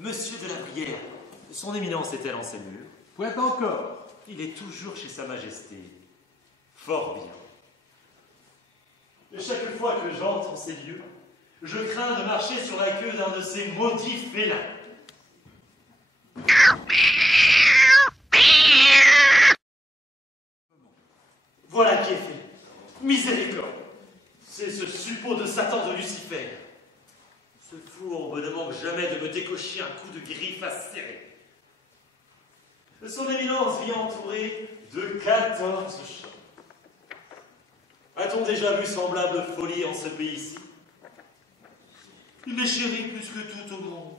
Monsieur de la Brière, son éminence est-elle en ses murs? Point encore. Il est toujours chez sa majesté. Fort bien. Et chaque fois que j'entre en ces lieux, je crains de marcher sur la queue d'un de ces maudits félins. Voilà qui est fait. Miséricorde. C'est ce suppôt de Satan de Lucifer. Ce fourbe ne manque jamais de me décocher un coup de griffe acéré. Son éminence vit entourée de 14 chats. A-t-on déjà vu semblable folie en ce pays-ci? Il les chérit plus que tout au monde.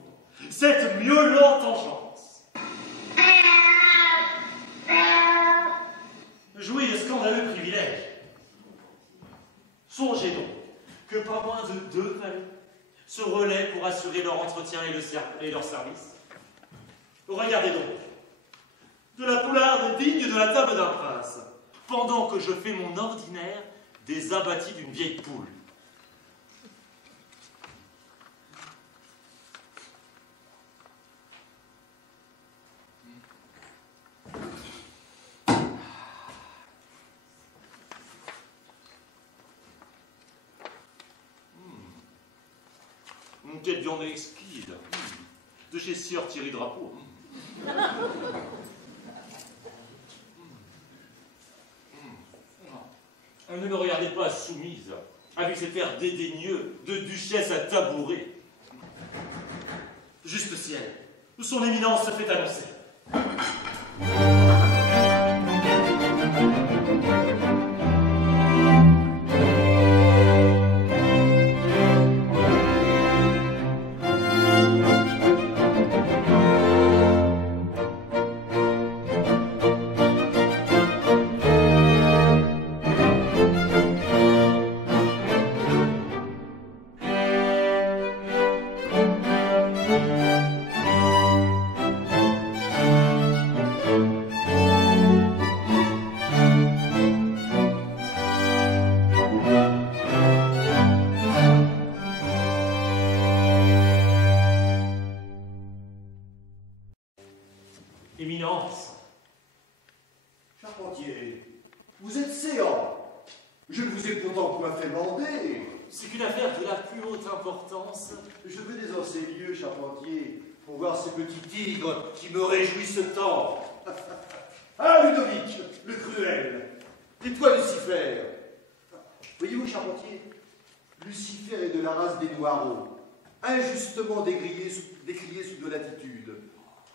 Cette miaulante engeance. Jouit de scandaleux privilèges. Songez donc que pas moins de 2 valets se relaient pour assurer leur entretien et leur service. Regardez donc, de la poularde digne de la table d'un prince, pendant que je fais mon ordinaire des abattis d'une vieille poule. Quelle viande exquise. De chez Sieur Thierry Drapeau. Ne me regardez pas soumise, avec cet air dédaigneux de duchesse à tabouret. Juste ciel, son éminence se fait annoncer. Éminence. Charpentier, vous êtes séant. Je ne vous ai pourtant point fait mander. C'est qu'une affaire de la plus haute importance. Je venais en ces lieux, Charpentier, pour voir ces petits tigres qui me réjouissent tant. Ah, Ludovic, le cruel. Et toi, Lucifer. Voyez-vous, Charpentier, Lucifer est de la race des Noireaux, injustement décrié sous de latitude,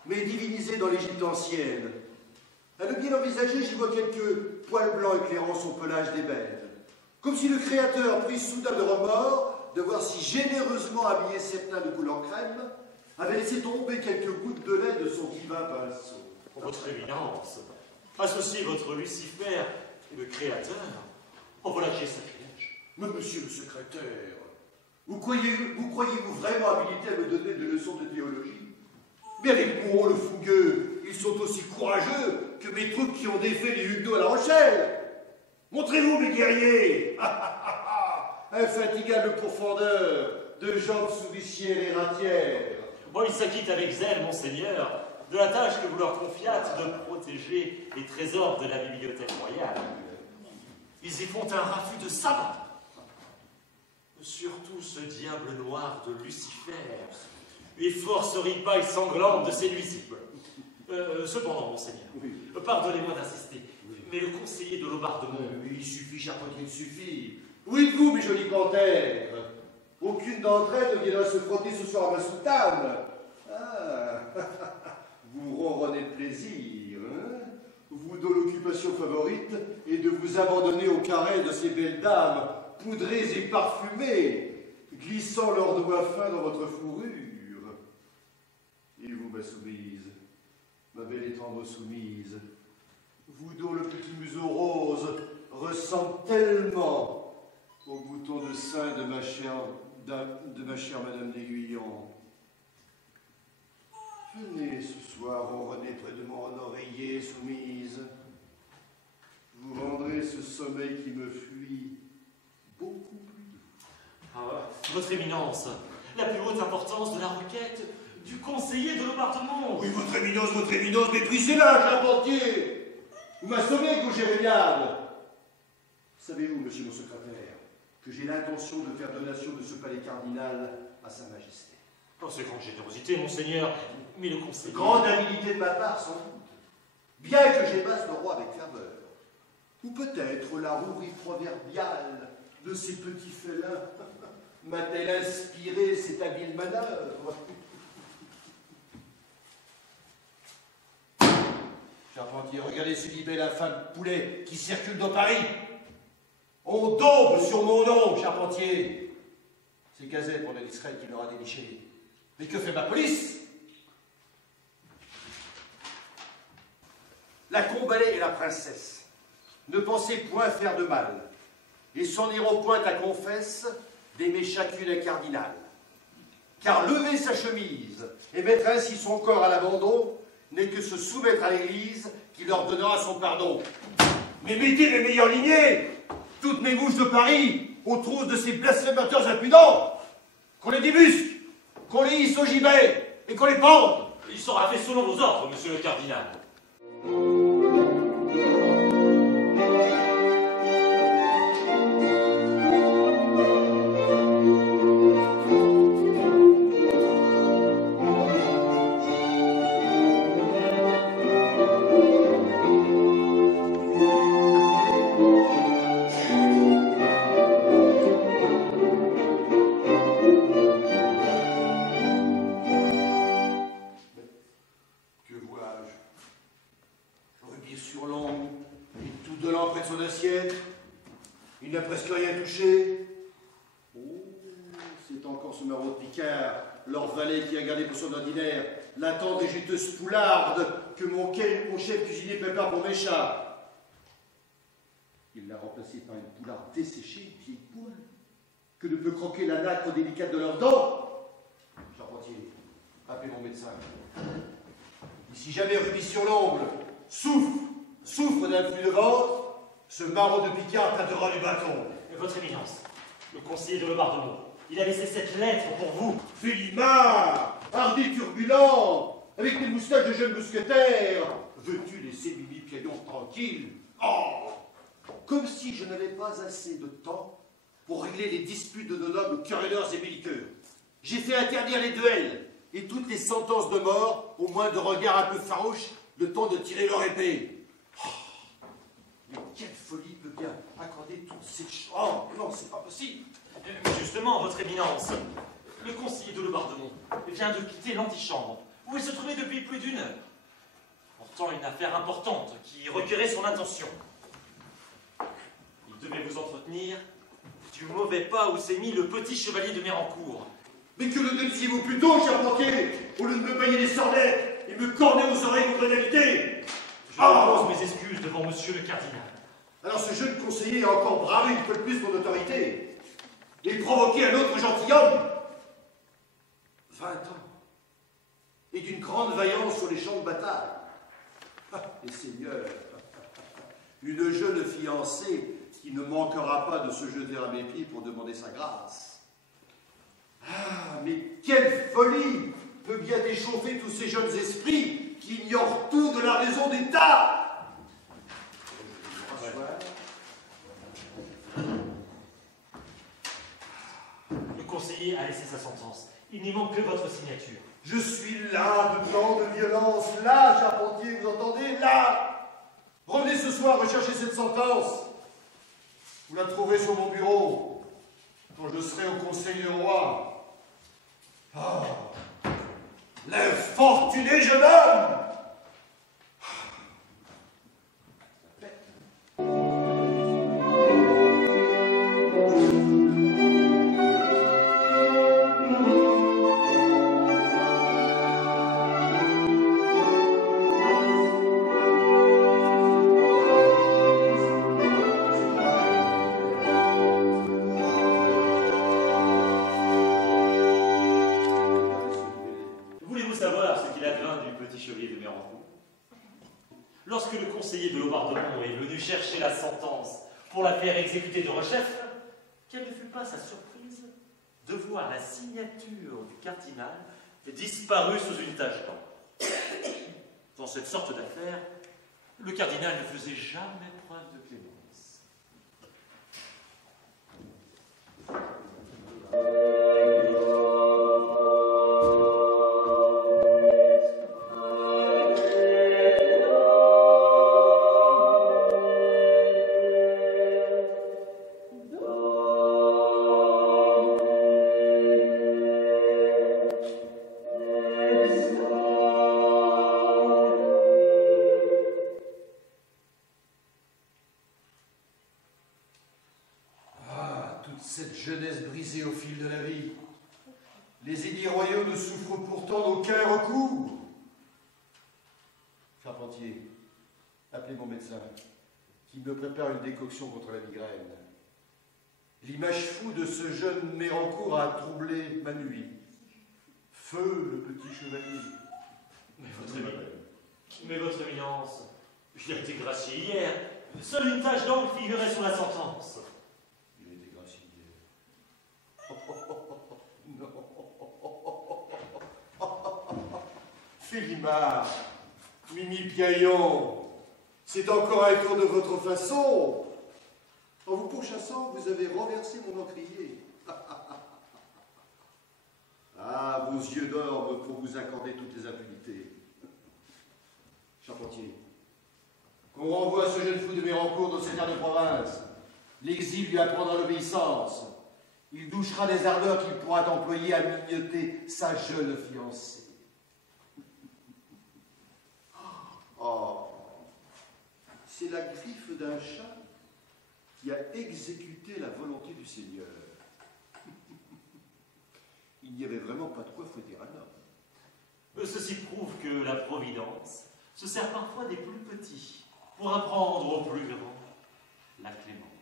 mais divinisé dans l'Égypte ancienne. À le bien envisager, j'y vois quelques poils blancs éclairant son pelage d'ébène, comme si le Créateur prit soudain de remords de voir si généreusement habillé certains de couleur crème avait laissé tomber quelques gouttes de lait de son divin pinceau. Votre éminence, associez votre Lucifer et le Créateur. En voilà qui est sacrilège. Mais monsieur le secrétaire, vous croyez-vous vraiment habilité à me donner des leçons de théologie? Mais avec Moreau le fougueux, ils sont aussi courageux que mes troupes qui ont défait les Huguenots à La Rochelle. Montrez-vous, mes guerriers. Infatigable profondeur de jambes souricières et ratières. Bon, ils s'acquittent avec zèle, monseigneur, de la tâche que vous leur confiâtes de protéger les trésors de la bibliothèque royale. Ils y font un raffut de sabbat. Surtout ce diable noir de Lucifer, et force ripaille sanglante de ses nuisibles. Cependant, monseigneur, pardonnez-moi d'insister, mais le conseiller de Laubardemont... Il suffit, Charpentier, il suffit. Où êtes-vous, mes jolis panthères? Aucune d'entre elles ne viendra se frotter ce soir à ma soutane. Ah, vous ronronnez de plaisir, hein? Vous dont l'occupation favorite est de vous abandonner au carré de ces belles dames, poudrées et parfumées, glissant leurs doigts fins dans votre fourrure. Et vous, ma soumise, ma belle et tendre soumise, vous dont le petit museau rose ressemble tellement au bouton de sein de ma chère Madame d'Aiguillon. Venez ce soir ronronner près de mon oreiller, soumise. Vous rendrez ce sommeil qui me fuit beaucoup plus doux. Votre éminence, la plus haute importance de la requête du conseiller de Laubardemont. Oui, votre éminence, méprisez-la, charpentier. Vous m'assommez, que Jérémiade. Savez-vous, monsieur mon secrétaire, que j'ai l'intention de faire donation de ce palais cardinal à Sa Majesté? Oh, c'est grande générosité, monseigneur, mais le conseiller... Grande habileté de ma part, sans doute. Bien que j'aimasse le roi avec ferveur. Ou peut-être la rouerie proverbiale de ces petits félins m'a-t-elle inspiré cette habile manœuvre? Charpentier, regardez ce libelle infâme poulet qui circule dans Paris. On daube sur mon nom, Charpentier. C'est Gazette pour l'Israël qui l'aura déniché. Mais que fait ma police? La combalée et la princesse ne pensaient point faire de mal, et s'en iront point à confesse d'aimer chacune un cardinal. Car lever sa chemise et mettre ainsi son corps à l'abandon n'est que se soumettre à l'Église qui leur donnera son pardon. Mais mettez les meilleures lignées, toutes mes mouches de Paris, aux trousses de ces blasphémateurs impudents, qu'on les débusque, qu'on les hisse au gibet et qu'on les pende. Il sera fait selon vos ordres, monsieur le cardinal. Il n'a presque rien touché. Oh, c'est encore ce marot de Picard, leur valet qui a gardé pour son ordinaire la tendre et juteuse poularde que mon chef cuisinier prépare pour mes chats. Il l'a remplacée par une poularde desséchée, une vieille poule, que ne peut croquer la nacre délicate de leurs dents. Charpentier, appelez mon médecin. Et si jamais Rubis sur l'ongle souffre d'un flux de ventre, ce marot de Picard tâtera du bâton. Votre éminence, le conseiller de Laubardemont, il a laissé cette lettre pour vous. Félimard, hardi turbulent, avec tes moustaches de jeune mousquetaire, veux-tu laisser Mimi Piaillon tranquille? Oh, comme si je n'avais pas assez de temps pour régler les disputes de nos nobles querelleurs et belliqueurs. J'ai fait interdire les duels et toutes les sentences de mort, au moins de regards un peu farouches, le temps de tirer leur épée. Mais quelle folie peut bien accorder toutes ces choses? Oh, non, c'est pas possible. Mais justement, votre éminence, le conseiller de Laubardemont vient de quitter l'antichambre, où il se trouvait depuis plus d'1 heure. Pourtant, une affaire importante qui requérait son attention. Il devait vous entretenir du mauvais pas où s'est mis le petit chevalier de Mérancourt. Mais que le disiez-vous plutôt, charpentier, au lieu de me payer les sornettes et me corner aux oreilles votre réalité? Je pose mes excuses devant monsieur le cardinal. Alors ce jeune conseiller a encore bravé une fois de plus mon autorité et provoqué un autre gentilhomme. 20 ans. Et d'une grande vaillance sur les champs de bataille. Et Seigneur, une jeune fiancée qui ne manquera pas de se jeter à mes pieds pour demander sa grâce. Ah, mais quelle folie peut bien déchauffer tous ces jeunes esprits qui ignorent tout de la raison d'État. Le conseiller a laissé sa sentence. Il n'y manque que votre signature. Je suis là de tant de violence, là, charpentier, vous entendez, là. Revenez ce soir rechercher cette sentence. Vous la trouverez sur mon bureau, quand je serai au conseil du roi. Ah, l'infortuné jeune homme! Lorsque le conseiller de Laubardemont est venu chercher la sentence pour la faire exécuter de rechef, quelle ne fut pas sa surprise de voir la signature du cardinal disparut sous une tache d'encre. Dans cette sorte d'affaire, le cardinal ne faisait jamais preuve de clémence. Cette jeunesse brisée au fil de la vie. Les édits royaux ne souffrent pourtant d'aucun recours. Charpentier, appelez mon médecin, qui me prépare une décoction contre la migraine. L'image floue de ce jeune Mérancourt a troublé ma nuit. Feu, le petit chevalier. Mais votre éminence, j'ai été gracié hier. Seule une tache d'encre figurait sur la sentence. Félimard, Mimi Piaillon, c'est encore un tour de votre façon. En vous pourchassant, vous avez renversé mon encrier. Ah, vos yeux d'orme pour vous accorder toutes les impunités. Charpentier, qu'on renvoie ce jeune fou de Mérancourt dans ses terres de province. L'exil lui apprendra l'obéissance. Il douchera des ardeurs qu'il pourra employer à mignoter sa jeune fiancée. Oh, c'est la griffe d'un chat qui a exécuté la volonté du Seigneur. Il n'y avait vraiment pas de quoi fouetter un homme. Ceci prouve que la Providence se sert parfois des plus petits pour apprendre aux plus grands la clémence.